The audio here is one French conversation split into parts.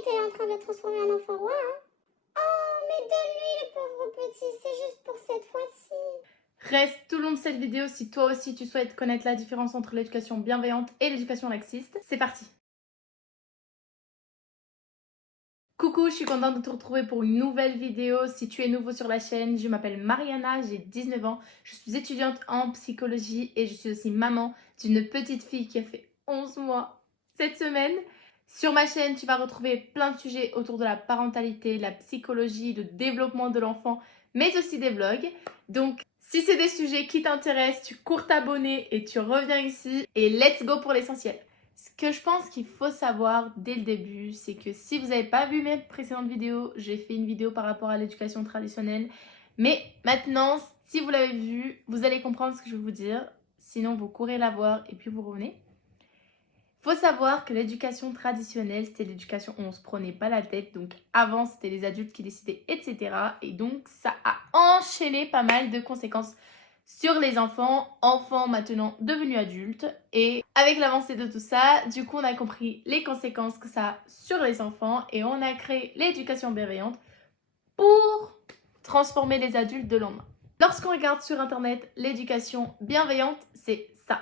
mais t'es en train de transformer un enfant roi, hein. Oh, mais donne-lui le pauvre petit, c'est juste pour cette fois-ci. Reste tout le long de cette vidéo si toi aussi tu souhaites connaître la différence entre l'éducation bienveillante et l'éducation laxiste. C'est parti! Coucou, je suis contente de te retrouver pour une nouvelle vidéo. Si tu es nouveau sur la chaîne, je m'appelle Mariana, j'ai 19 ans, je suis étudiante en psychologie et je suis aussi maman d'une petite fille qui a fait 11 mois cette semaine. Sur ma chaîne, tu vas retrouver plein de sujets autour de la parentalité, la psychologie, le développement de l'enfant, mais aussi des vlogs. Donc, si c'est des sujets qui t'intéressent, tu cours t'abonner et tu reviens ici et let's go pour l'essentiel. Ce que je pense qu'il faut savoir dès le début, c'est que si vous n'avez pas vu mes précédentes vidéos, j'ai fait une vidéo par rapport à l'éducation traditionnelle. Mais maintenant, si vous l'avez vue, vous allez comprendre ce que je veux vous dire. Sinon, vous courez la voir et puis vous revenez. Il faut savoir que l'éducation traditionnelle, c'était l'éducation où on ne se prenait pas la tête. Donc avant, c'était les adultes qui décidaient, etc. Et donc, ça a enchaîné pas mal de conséquences sur les enfants maintenant devenus adultes. Et avec l'avancée de tout ça, du coup, on a compris les conséquences que ça a sur les enfants et on a créé l'éducation bienveillante pour transformer les adultes de lendemain. Lorsqu'on regarde sur internet l'éducation bienveillante, c'est ça.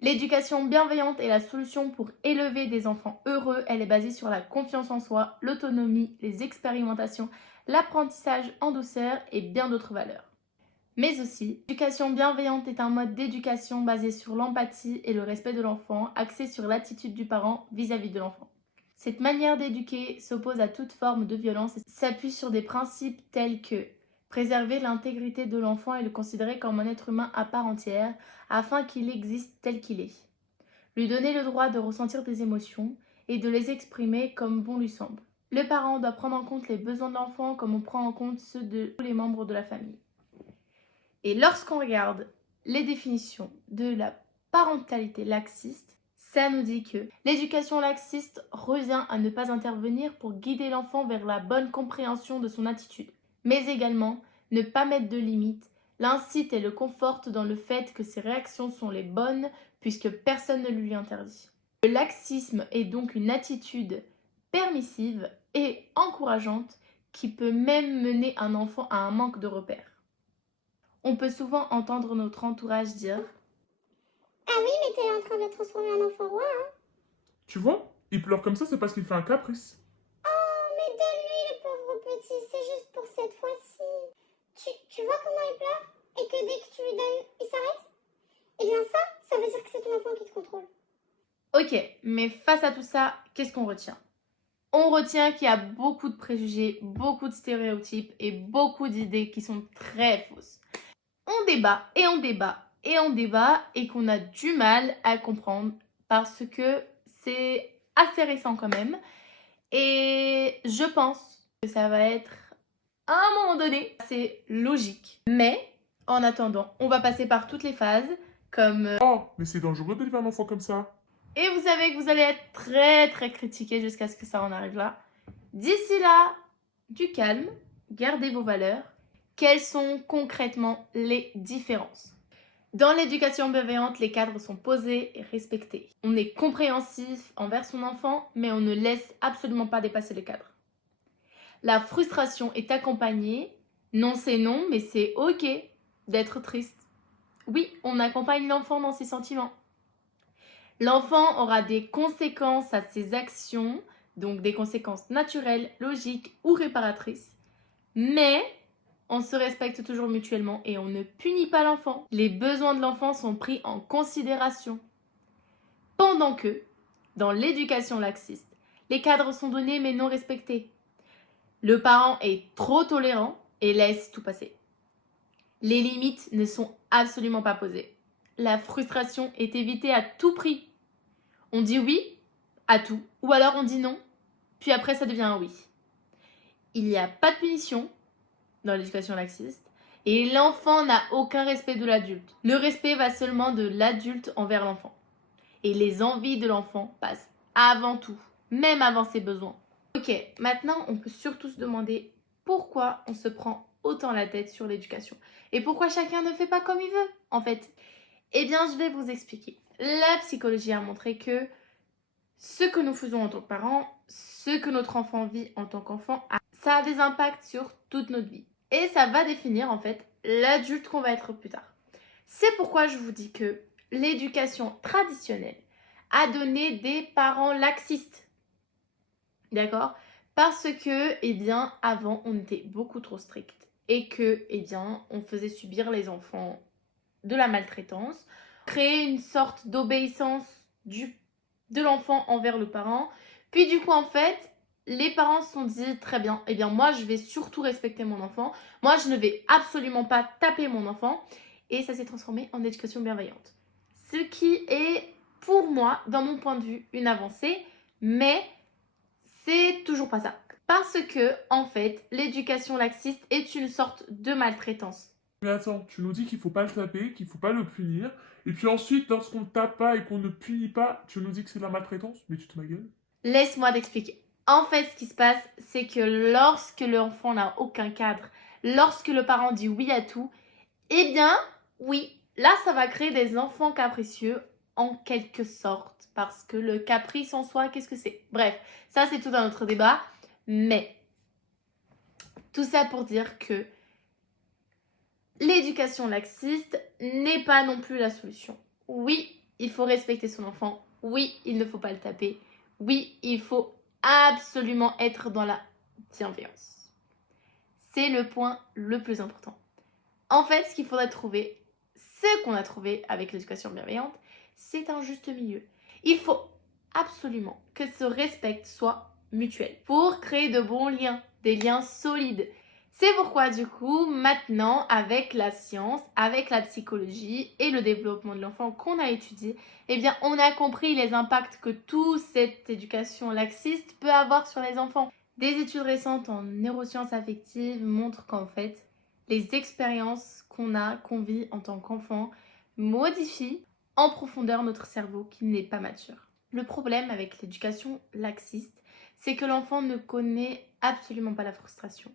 L'éducation bienveillante est la solution pour élever des enfants heureux. Elle est basée sur la confiance en soi, l'autonomie, les expérimentations, l'apprentissage en douceur et bien d'autres valeurs. Mais aussi, l'éducation bienveillante est un mode d'éducation basé sur l'empathie et le respect de l'enfant, axé sur l'attitude du parent vis-à-vis de l'enfant. Cette manière d'éduquer s'oppose à toute forme de violence et s'appuie sur des principes tels que préserver l'intégrité de l'enfant et le considérer comme un être humain à part entière afin qu'il existe tel qu'il est. Lui donner le droit de ressentir des émotions et de les exprimer comme bon lui semble. Le parent doit prendre en compte les besoins de l'enfant comme on prend en compte ceux de tous les membres de la famille. Et lorsqu'on regarde les définitions de la parentalité laxiste, ça nous dit que l'éducation laxiste revient à ne pas intervenir pour guider l'enfant vers la bonne compréhension de son attitude, mais également ne pas mettre de limites, l'incite et le conforte dans le fait que ses réactions sont les bonnes puisque personne ne lui interdit. Le laxisme est donc une attitude permissive et encourageante qui peut même mener un enfant à un manque de repères. On peut souvent entendre notre entourage dire Ah oui, mais t'es en train de transformer un enfant roi, hein. Tu vois, il pleure comme ça, c'est parce qu'il fait un caprice. Oh, mais donne-lui le pauvre petit, c'est juste pour cette fois-ci. Tu vois comment il pleure? Et que dès que tu lui donnes, il s'arrête? Eh bien ça veut dire que c'est ton enfant qui te contrôle. Ok, mais face à tout ça, qu'est-ce qu'on retient? On retient qu'il y a beaucoup de préjugés, beaucoup de stéréotypes et beaucoup d'idées qui sont très fausses. On débat et on débat et on débat et qu'on a du mal à comprendre parce que c'est assez récent quand même. Et je pense que ça va être à un moment donné, c'est logique. Mais en attendant, on va passer par toutes les phases comme Oh, mais c'est dangereux d'élever un enfant comme ça. et vous savez que vous allez être très très critiqué jusqu'à ce que ça en arrive là. D'ici là, du calme, gardez vos valeurs. Quelles sont concrètement les différences? Dans l'éducation bienveillante, les cadres sont posés et respectés. On est compréhensif envers son enfant, mais on ne laisse absolument pas dépasser les cadres. La frustration est accompagnée. Non, c'est non, mais c'est ok d'être triste. Oui, on accompagne l'enfant dans ses sentiments. L'enfant aura des conséquences à ses actions, donc des conséquences naturelles, logiques ou réparatrices. Mais on se respecte toujours mutuellement et on ne punit pas l'enfant. Les besoins de l'enfant sont pris en considération. Pendant que, dans l'éducation laxiste, les cadres sont donnés mais non respectés. Le parent est trop tolérant et laisse tout passer. Les limites ne sont absolument pas posées. La frustration est évitée à tout prix. On dit oui à tout, ou alors on dit non, puis après ça devient un oui. Il n'y a pas de punition dans l'éducation laxiste, et l'enfant n'a aucun respect de l'adulte. Le respect va seulement de l'adulte envers l'enfant. Et les envies de l'enfant passent avant tout, même avant ses besoins. Ok, maintenant on peut surtout se demander pourquoi on se prend autant la tête sur l'éducation. Et pourquoi chacun ne fait pas comme il veut, en fait. Eh bien, je vais vous expliquer. La psychologie a montré que ce que nous faisons en tant que parents, ce que notre enfant vit en tant qu'enfant, ça a des impacts sur toute notre vie. Et ça va définir en fait l'adulte qu'on va être plus tard. C'est pourquoi je vous dis que l'éducation traditionnelle a donné des parents laxistes. D'accord? Parce que, eh bien, avant, on était beaucoup trop strict. Et que, eh bien, on faisait subir les enfants de la maltraitance, créer une sorte d'obéissance de l'enfant envers le parent. Puis du coup, en fait, les parents se sont dit, très bien, eh bien moi, je vais surtout respecter mon enfant. Moi, je ne vais absolument pas taper mon enfant. Et ça s'est transformé en éducation bienveillante. Ce qui est, pour moi, dans mon point de vue, une avancée, mais c'est toujours pas ça. Parce que, en fait, l'éducation laxiste est une sorte de maltraitance. Mais attends, tu nous dis qu'il faut pas le taper, qu'il faut pas le punir, et puis ensuite, lorsqu'on le tape pas et qu'on ne punit pas, tu nous dis que c'est de la maltraitance? Mais tu te ma gueule? Laisse-moi t'expliquer. En fait, ce qui se passe, c'est que lorsque l'enfant n'a aucun cadre, lorsque le parent dit oui à tout, eh bien, oui, là, ça va créer des enfants capricieux en quelque sorte. Parce que le caprice en soi, qu'est-ce que c'est? Bref, ça, c'est tout un autre débat. Mais, tout ça pour dire que l'éducation laxiste n'est pas non plus la solution. Oui, il faut respecter son enfant. Oui, il ne faut pas le taper. Oui, il faut absolument être dans la bienveillance. C'est le point le plus important. En fait, ce qu'il faudrait trouver, ce qu'on a trouvé avec l'éducation bienveillante, c'est un juste milieu. Il faut absolument que ce respect soit mutuel pour créer de bons liens, des liens solides. C'est pourquoi du coup, maintenant, avec la science, avec la psychologie et le développement de l'enfant qu'on a étudié, eh bien, on a compris les impacts que toute cette éducation laxiste peut avoir sur les enfants. Des études récentes en neurosciences affectives montrent qu'en fait, les expériences qu'on vit en tant qu'enfant, modifient en profondeur notre cerveau qui n'est pas mature. Le problème avec l'éducation laxiste, c'est que l'enfant ne connaît absolument pas la frustration.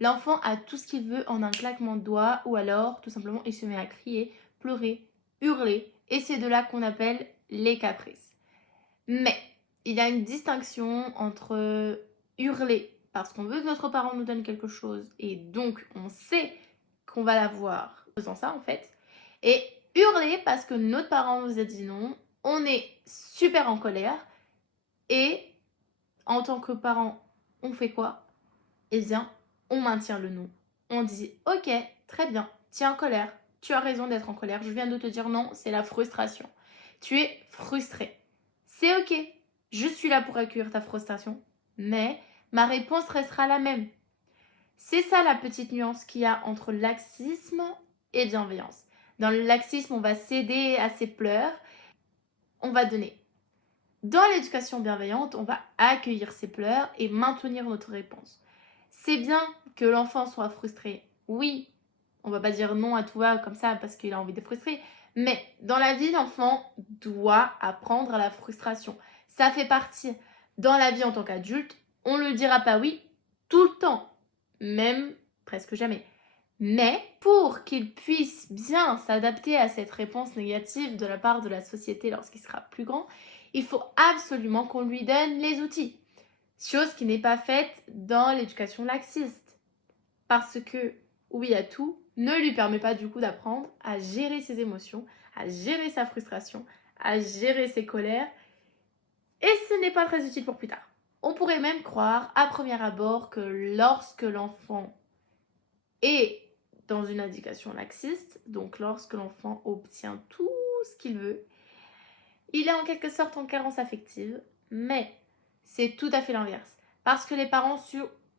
L'enfant a tout ce qu'il veut en un claquement de doigts ou alors tout simplement il se met à crier, pleurer, hurler et c'est de là qu'on appelle les caprices. Mais il y a une distinction entre hurler parce qu'on veut que notre parent nous donne quelque chose et donc on sait qu'on va l'avoir en faisant ça en fait, et hurler parce que notre parent nous a dit non, on est super en colère et en tant que parent, on fait quoi? Eh bien, on maintient le non. On dit ok, très bien, tu es en colère, tu as raison d'être en colère, je viens de te dire non, c'est la frustration. Tu es frustré. C'est ok, je suis là pour accueillir ta frustration, mais ma réponse restera la même. C'est ça la petite nuance qu'il y a entre laxisme et bienveillance. Dans le laxisme, on va céder à ses pleurs, on va donner. Dans l'éducation bienveillante, on va accueillir ses pleurs et maintenir notre réponse. C'est bien que l'enfant soit frustré. Oui, on va pas dire non à tout va comme ça parce qu'il a envie de frustrer. Mais dans la vie, l'enfant doit apprendre à la frustration. Ça fait partie. Dans la vie en tant qu'adulte, on ne le dira pas oui tout le temps. Même presque jamais. Mais pour qu'il puisse bien s'adapter à cette réponse négative de la part de la société lorsqu'il sera plus grand, il faut absolument qu'on lui donne les outils. Chose qui n'est pas faite dans l'éducation laxiste. Parce que oui à tout ne lui permet pas du coup d'apprendre à gérer ses émotions, à gérer sa frustration, à gérer ses colères. Et ce n'est pas très utile pour plus tard. On pourrait même croire à premier abord que lorsque l'enfant est dans une éducation laxiste, donc lorsque l'enfant obtient tout ce qu'il veut, il est en quelque sorte en carence affective, mais c'est tout à fait l'inverse. Parce que les parents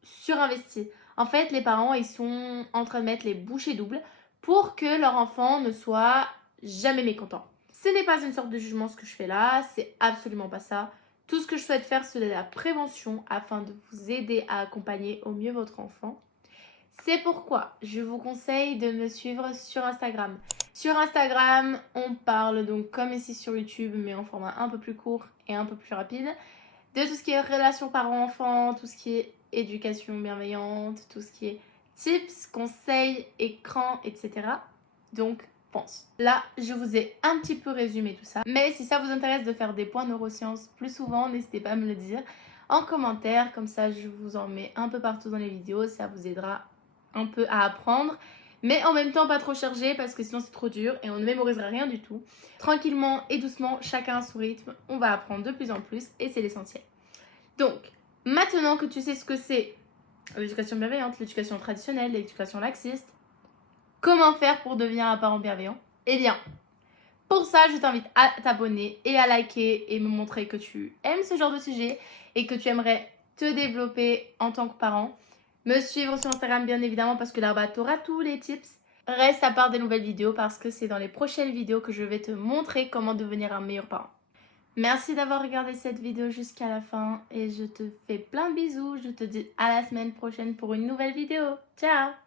surinvestissent. En fait, les parents, ils sont en train de mettre les bouchées doubles pour que leur enfant ne soit jamais mécontent. Ce n'est pas une sorte de jugement ce que je fais là, c'est absolument pas ça. Tout ce que je souhaite faire, c'est de la prévention afin de vous aider à accompagner au mieux votre enfant. C'est pourquoi je vous conseille de me suivre sur Instagram. Sur Instagram, on parle donc comme ici sur YouTube, mais en format un peu plus court et un peu plus rapide, de tout ce qui est relations parents-enfants, tout ce qui est éducation bienveillante, tout ce qui est tips, conseils, écran, etc. Donc pense. Là, je vous ai un petit peu résumé tout ça. Mais si ça vous intéresse de faire des points neurosciences plus souvent, n'hésitez pas à me le dire en commentaire. Comme ça, je vous en mets un peu partout dans les vidéos. Ça vous aidera un peu à apprendre. Mais en même temps, pas trop chargé parce que sinon c'est trop dur et on ne mémorisera rien du tout. Tranquillement et doucement, chacun à son rythme, on va apprendre de plus en plus et c'est l'essentiel. Donc, maintenant que tu sais ce que c'est l'éducation bienveillante, l'éducation traditionnelle, l'éducation laxiste, comment faire pour devenir un parent bienveillant? Eh bien, pour ça, je t'invite à t'abonner et à liker et me montrer que tu aimes ce genre de sujet et que tu aimerais te développer en tant que parent. Me suivre sur Instagram bien évidemment parce que là-bas tu auras tous les tips. Reste à part des nouvelles vidéos parce que c'est dans les prochaines vidéos que je vais te montrer comment devenir un meilleur parent. Merci d'avoir regardé cette vidéo jusqu'à la fin et je te fais plein de bisous. Je te dis à la semaine prochaine pour une nouvelle vidéo. Ciao!